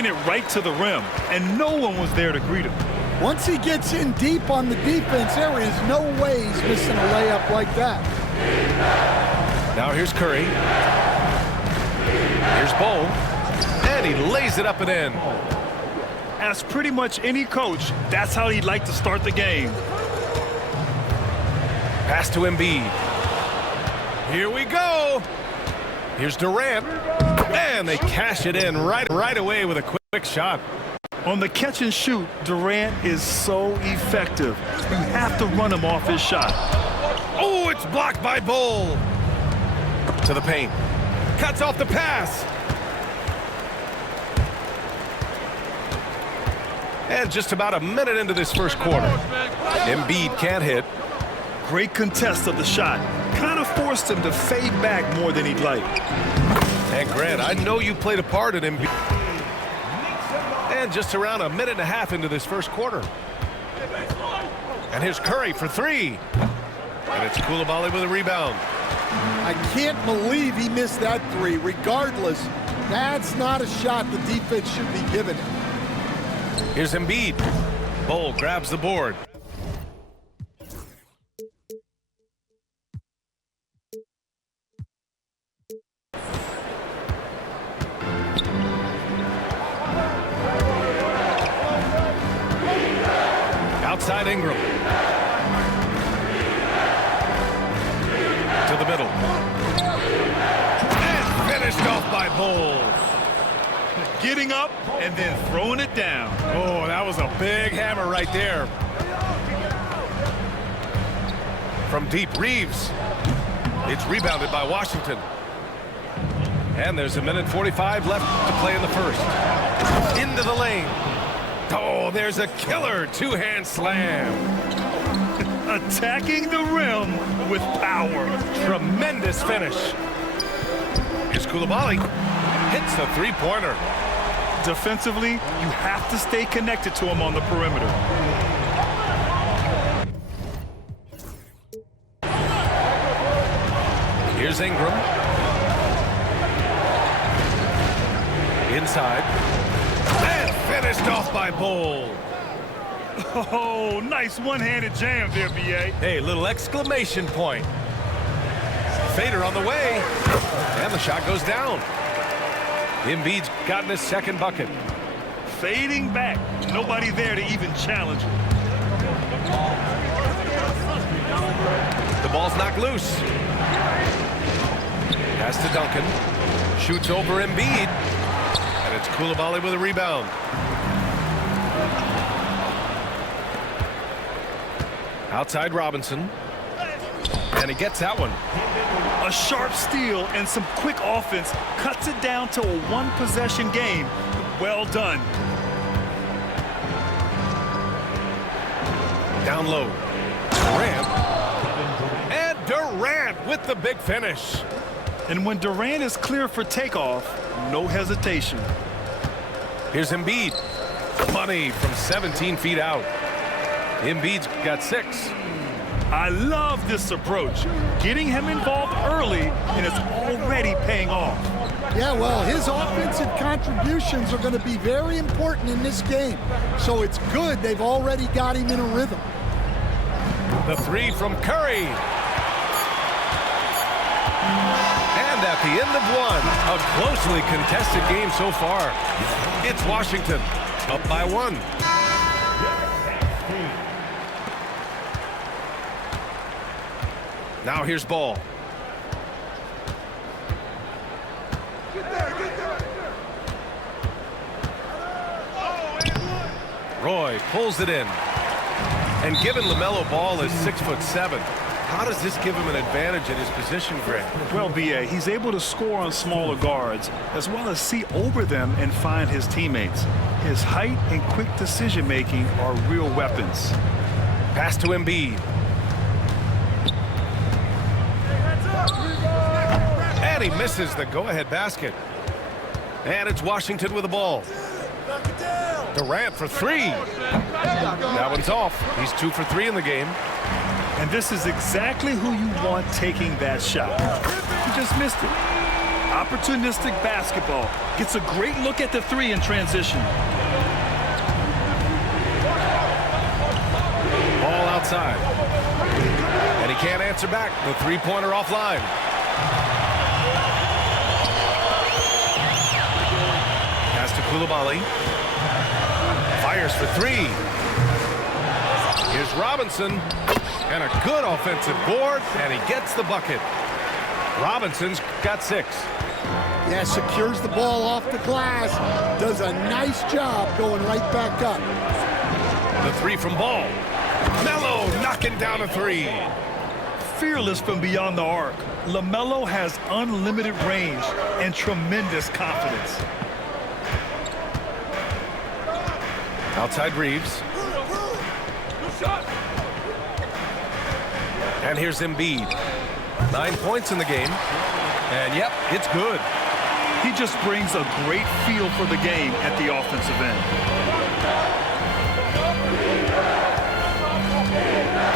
taking it right to the rim, and no one was there to greet him. Once he gets in deep on the defense, there is no way he's missing a layup like that. Now here's Curry. Here's Bowl. And he lays it up and in. As pretty much any coach, that's how he'd like to start the game. Pass to Embiid. Here we go. Here's Durant. And they cash it in right away with a quick shot. On the catch and shoot, Durant is so effective. You have to run him off his shot. Oh, it's blocked by Bowl. To the paint. Cuts off the pass. And just about a minute into this first quarter. Embiid can't hit. Great contest of the shot. Kind of forced him to fade back more than he'd like. And Grant, I know you played a part in Embiid. And just around a minute and a half into this first quarter. And here's Curry for three. And it's Coulibaly with a rebound. I can't believe he missed that three. Regardless, that's not a shot the defense should be giving him. Here's Embiid. Bowl grabs the board. Outside Ingram. To the middle. And finished off by Bowl. Getting up and then throwing it down. Oh, that was a big hammer right there. From deep, Reeves. It's rebounded by Washington. And there's a minute 45 left to play in the first. Into the lane. Oh, there's a killer two-hand slam. Attacking the rim with power. Tremendous finish. Here's Coulibaly. Hits the three-pointer. Defensively, you have to stay connected to him on the perimeter. Here's Ingram. Inside. And finished off by Bowl. Oh, nice one-handed jam there, B.A. Hey, little exclamation point. Fader on the way. And the shot goes down. Embiid's gotten his second bucket. Fading back. Nobody there to even challenge him. The ball's knocked loose. Pass to Duncan. Shoots over Embiid. And it's Coulibaly with a rebound. Outside Robinson. And he gets that one. A sharp steal and some quick offense cuts it down to a one-possession game. Well done. Down low. Durant. And Durant with the big finish. And when Durant is clear for takeoff, no hesitation. Here's Embiid. Money from 17 feet out. Embiid's got 6. I love this approach. Getting him involved early, and it's already paying off. Yeah, well, his offensive contributions are going to be very important in this game. So it's good they've already got him in a rhythm. The three from Curry. And at the end of one, a closely contested game so far. It's Washington up by 1. Now here's Ball. Roy pulls it in. And given LaMelo Ball is 6'7", how does this give him an advantage in his position, Grant? Well, B.A., he's able to score on smaller guards, as well as see over them and find his teammates. His height and quick decision-making are real weapons. Pass to Embiid. And he misses the go-ahead basket. And it's Washington with the ball. Durant for 3. That one's off. He's 2 for 3 in the game. And this is exactly who you want taking that shot. He just missed it. Opportunistic basketball. Gets a great look at the three in transition. Ball outside. And he can't answer back. The three-pointer offline. Pass to Koulibaly. Fires for three. Here's Robinson. And a good offensive board. And he gets the bucket. Robinson's got 6. Yeah, secures the ball off the glass. Does a nice job going right back up. The three from Ball. Melo knocking down a three. Fearless from beyond the arc. LaMelo has unlimited range and tremendous confidence. Outside Reeves. And here's Embiid. 9 points in the game. And yep, it's good. He just brings a great feel for the game at the offensive end.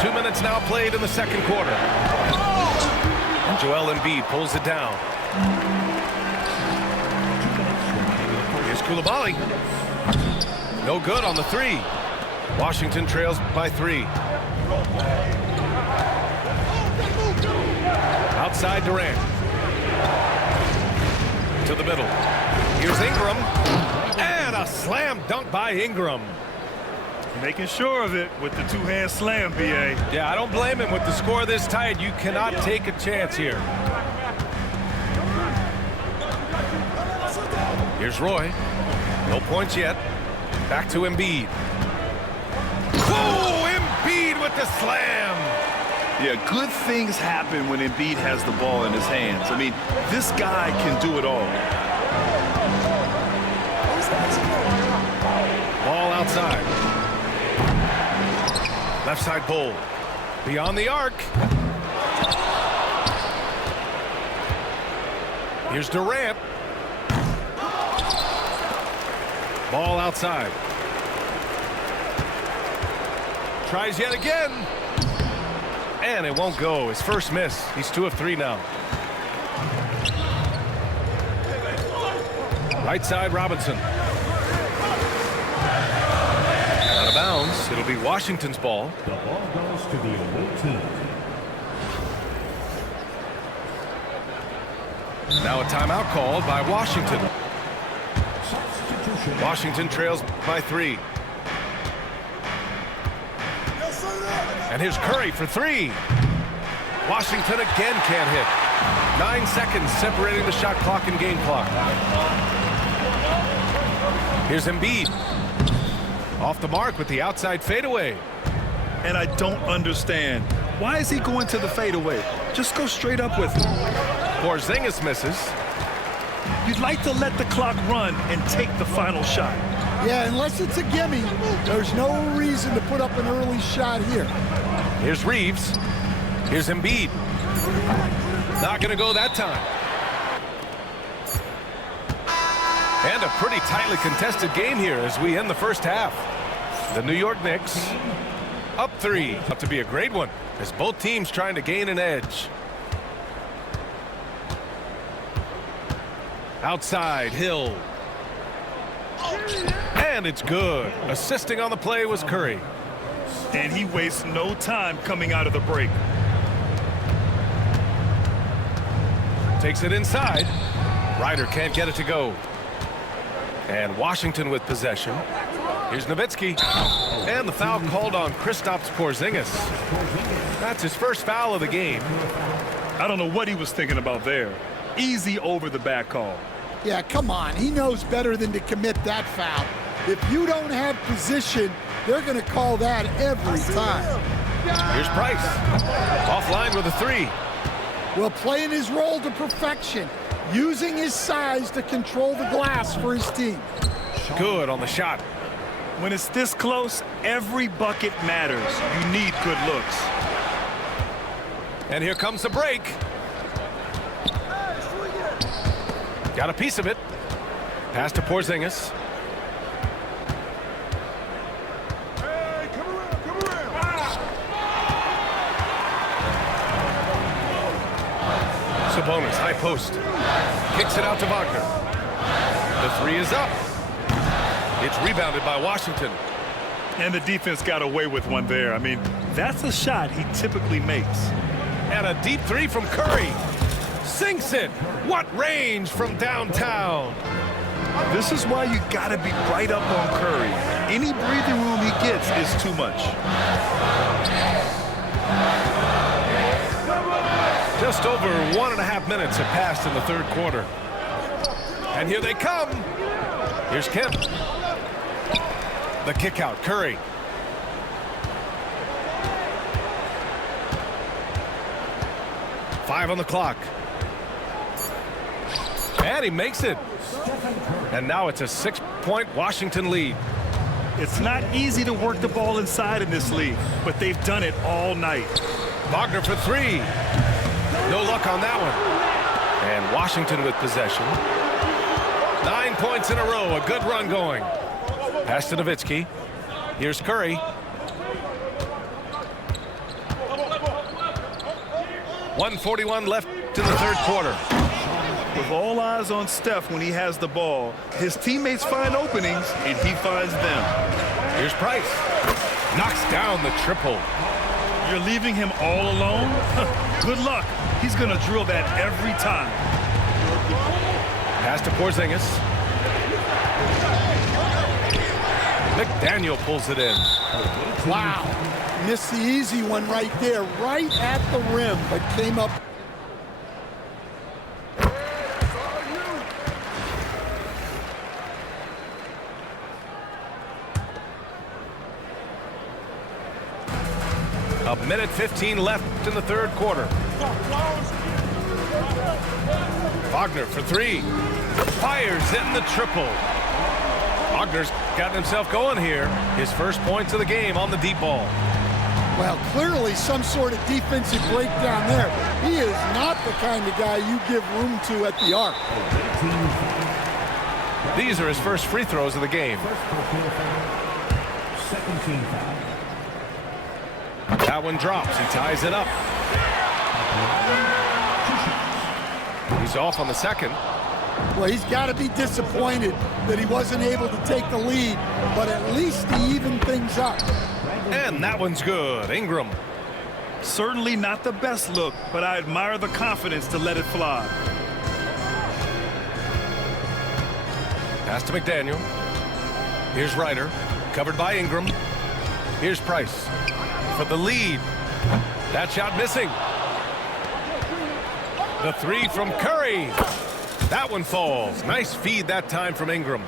2 minutes now played in the second quarter. And Joel Embiid pulls it down. Here's Koulibaly. No good on the three. Washington trails by 3. Outside Durant. To the middle. Here's Ingram. And a slam dunk by Ingram. Making sure of it with the two-hand slam, B.A. Yeah, I don't blame him. With the score this tight, you cannot take a chance here. Here's Roy. No points yet. Back to Embiid. Oh, Embiid with the slam. Yeah, good things happen when Embiid has the ball in his hands. I mean, this guy can do it all. Ball outside. Left side Bull. Beyond the arc. Here's Durant. Ball outside. Tries yet again. And it won't go. His first miss. He's 2 of 3 now. Right side Robinson. Out of bounds. It'll be Washington's ball. The ball goes to the away team. Now a timeout called by Washington. Substitution. Washington trails by 3. And here's Curry for 3. Washington again can't hit. 9 seconds separating the shot clock and game clock. Here's Embiid. Off the mark with the outside fadeaway. And I don't understand. Why is he going to the fadeaway? Just go straight up with it. Porzingis misses. You'd like to let the clock run and take the final shot. Yeah, unless it's a gimme, there's no reason to put up an early shot here. Here's Reeves. Here's Embiid. Not going to go that time. And a pretty tightly contested game here as we end the first half. The New York Knicks up 3. About to be a great one as both teams trying to gain an edge. Outside, Hill. And it's good. Assisting on the play was Curry. And he wastes no time coming out of the break. Takes it inside. Ryder can't get it to go. And Washington with possession. Here's Nowitzki. And the foul called on Kristaps Porzingis. That's his first foul of the game. I don't know what he was thinking about there. Easy over the back call. Yeah, come on. He knows better than to commit that foul. If you don't have position, they're going to call that every time. Here's Price. Offline with a 3. Well, playing his role to perfection, using his size to control the glass for his team. Good on the shot. When it's this close, every bucket matters. You need good looks. And here comes the break. Got a piece of it. Pass to Porzingis. Sabonis, high post. Kicks it out to Wagner. The three is up. It's rebounded by Washington. And the defense got away with one there. I mean, that's a shot he typically makes. And a deep three from Curry. Sinks it. What range from downtown. This is why you got to be right up on Curry. Any breathing room he gets is too much. Just over 1.5 minutes have passed in the third quarter. And here they come. Here's Kemp. The kick out, Curry. Five on the clock. And he makes it. And now it's a 6-point Washington lead. It's not easy to work the ball inside in this league, but they've done it all night. Wagner for three. No luck on that one. And Washington with possession. 9 points in a row. A good run going. Pass to Nowitzki. Here's Curry. 1:41 left in the third quarter. With all eyes on Steph when he has the ball, his teammates find openings, and he finds them. Here's Price. Knocks down the triple. You're leaving him all alone? Good luck. He's going to drill that every time. Pass to Porzingis. McDaniel pulls it in. Wow. Missed the easy one right there, right at the rim, but came up. A minute 15 left in the third quarter. Wagner for three. Fires in the triple. Wagner's gotten himself going here. His first points of the game on the deep ball. Well, clearly some sort of defensive breakdown there. He is not the kind of guy you give room to at the arc. These are his first free throws of the game. Second team foul. That one drops. He ties it up. He's off on the second. Well, he's got to be disappointed that he wasn't able to take the lead, but at least he evened things up. And that one's good. Ingram. Certainly not the best look, but I admire the confidence to let it fly. Pass to McDaniel. Here's Ryder. Covered by Ingram. Here's Price. For the lead. That shot missing. The three from Curry. That one falls. Nice feed that time from Ingram.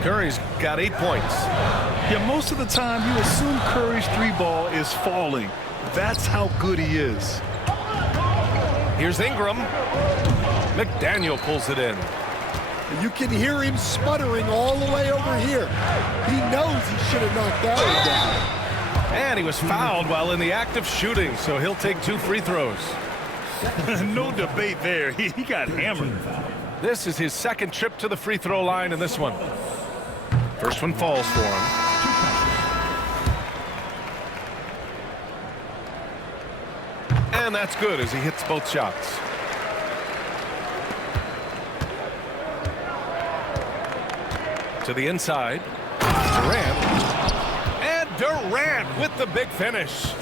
Curry's got 8 points. Yeah, most of the time you assume Curry's three ball is falling. That's how good he is. Here's Ingram. McDaniel pulls it in. You can hear him sputtering all the way over here. He knows he should have knocked that one down. And he was fouled while in the act of shooting, so he'll take 2 free throws. No debate there. He got hammered. This is his second trip to the free throw line in this one. First one falls for him. And that's good as he hits both shots. To the inside. Durant. And Durant with the big finish.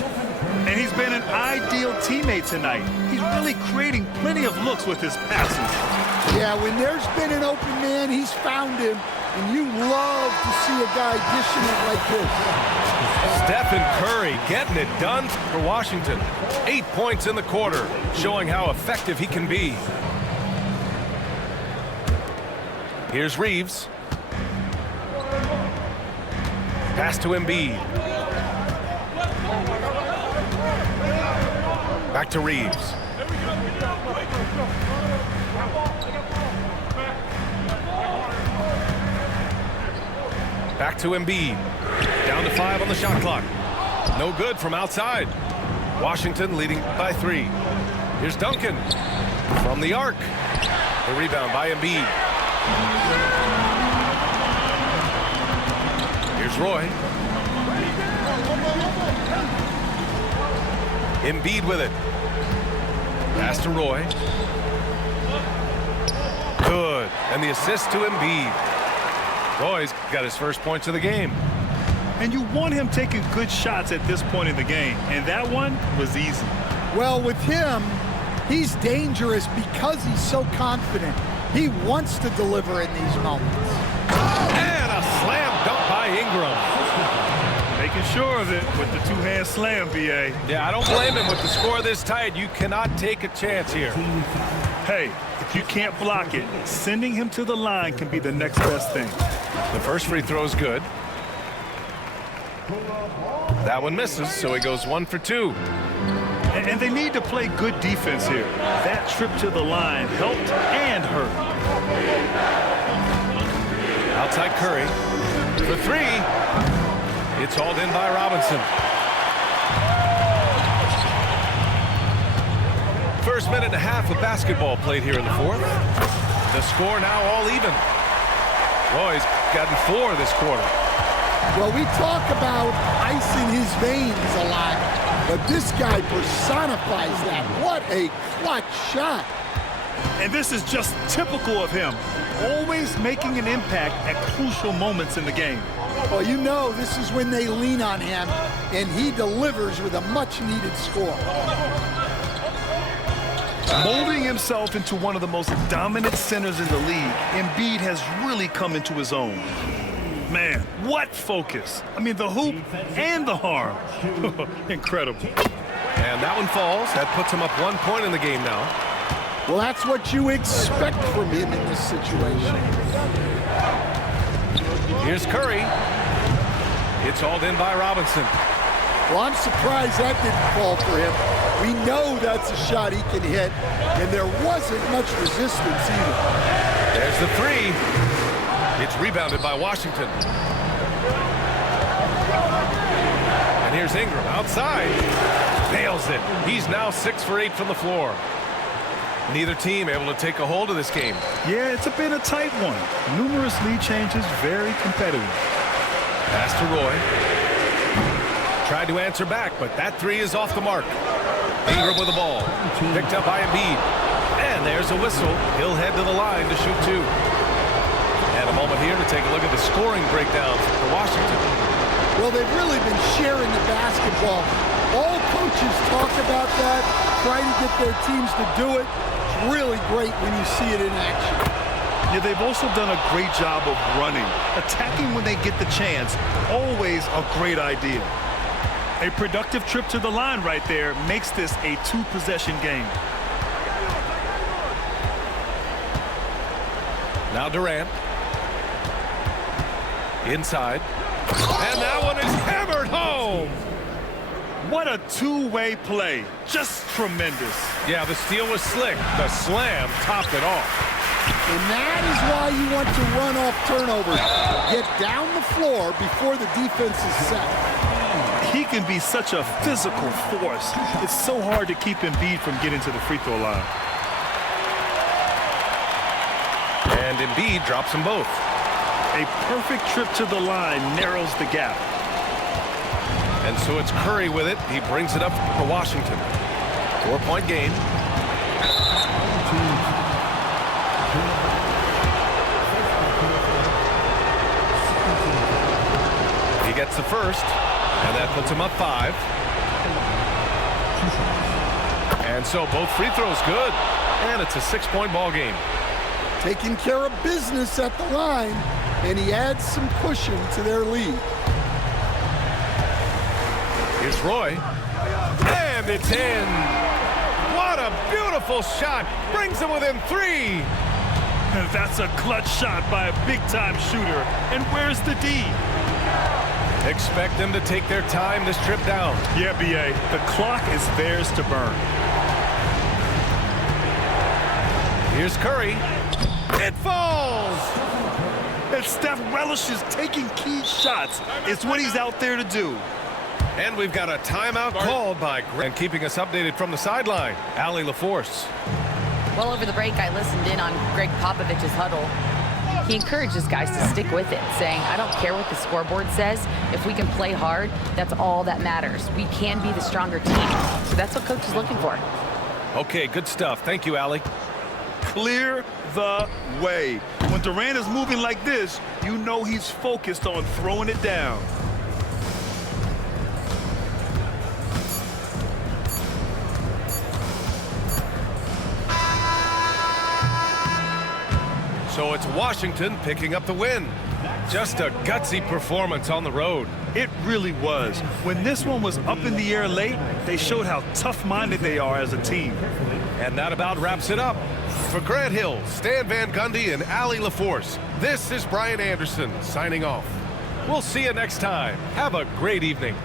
And he's been an ideal teammate tonight. He's really creating plenty of looks with his passes. Yeah, when there's been an open man, he's found him, and you love to see a guy dishing it like this. Stephen Curry getting it done for Washington. 8 points in the quarter, showing how effective he can be. Here's Reeves. Pass to Embiid. Back to Reeves. Back to Embiid. Down to 5 on the shot clock. No good from outside. Washington leading by 3. Here's Duncan from the arc. The rebound by Embiid. Here's Roy. Embiid with it. Pass to Roy. Good. And the assist to Embiid. Roy's got his first points of the game. And you want him taking good shots at this point in the game. And that one was easy. Well, with him, he's dangerous because he's so confident. He wants to deliver in these moments. And a slam dunk by Ingram. Making sure of it with the two-hand slam, B.A. Yeah, I don't blame him with the score this tight. You cannot take a chance here. Hey, if you can't block it, sending him to the line can be the next best thing. The first free throw is good. That one misses, so he goes 1 for 2. And they need to play good defense here. That trip to the line helped and hurt. Outside Curry for 3. It's hauled in by Robinson. First minute and a half of basketball played here in the fourth. The score now all even. Roy's gotten 4 this quarter. Well, we talk about ice in his veins a lot, but this guy personifies that. What a clutch shot. And this is just typical of him, always making an impact at crucial moments in the game. Well, you know this is when they lean on him, and he delivers with a much-needed score. Molding himself into one of the most dominant centers in the league, Embiid has really come into his own. Man, what focus. I mean, the hoop and the harm. Incredible. And that one falls. That puts him up 1 point in the game now. Well, that's what you expect from him in this situation. Here's Curry. It's hauled in by Robinson. Well, I'm surprised that didn't fall for him. We know that's a shot he can hit, and there wasn't much resistance either. There's the 3. It's rebounded by Washington. And here's Ingram outside. Nails it. He's now 6 for 8 from the floor. Neither team able to take a hold of this game. Yeah, it's been a tight one. Numerous lead changes, very competitive. Pass to Roy. Tried to answer back, but that 3 is off the mark. Ingram with the ball. Picked up by Embiid. And there's a whistle. He'll head to the line to shoot 2. And a moment here to take a look at the scoring breakdown for Washington. Well, they've really been sharing the basketball. All coaches talk about that, try to get their teams to do it. It's really great when you see it in action. Yeah, they've also done a great job of running. Attacking when they get the chance, always a great idea. A productive trip to the line right there makes this a 2-possession game. Now Durant. Inside. And that one is hammered home. What a two-way play. Just tremendous. Yeah, the steal was slick. The slam topped it off. And that is why you want to run off turnovers. Get down the floor before the defense is set. He can be such a physical force. It's so hard to keep Embiid from getting to the free throw line. And Embiid drops them both. A perfect trip to the line narrows the gap. And so it's Curry with it. He brings it up for Washington. 4-point game. He gets the first, and that puts him up 5. And so both free throws good, and it's a 6-point ball game. Taking care of business at the line, and he adds some cushion to their lead. Here's Roy, and it's in. What a beautiful shot. Brings him within 3. And that's a clutch shot by a big-time shooter. And where's the D? Expect them to take their time this trip down. Yeah, B.A., the clock is theirs to burn. Here's Curry. It falls! And Steph relishes taking key shots. It's what he's out there to do. And we've got a timeout called by Greg. And keeping us updated from the sideline, Allie LaForce. Well, over the break, I listened in on Greg Popovich's huddle. He encourages guys to stick with it, saying, I don't care what the scoreboard says. If we can play hard, that's all that matters. We can be the stronger team. So that's what coach is looking for. Okay, good stuff. Thank you, Allie. Clear the way. When Durant is moving like this, you know he's focused on throwing it down. So it's Washington picking up the win. Just a gutsy performance on the road. It really was. When this one was up in the air late, they showed how tough-minded they are as a team. And that about wraps it up. For Grant Hill, Stan Van Gundy, and Allie LaForce, this is Brian Anderson signing off. We'll see you next time. Have a great evening.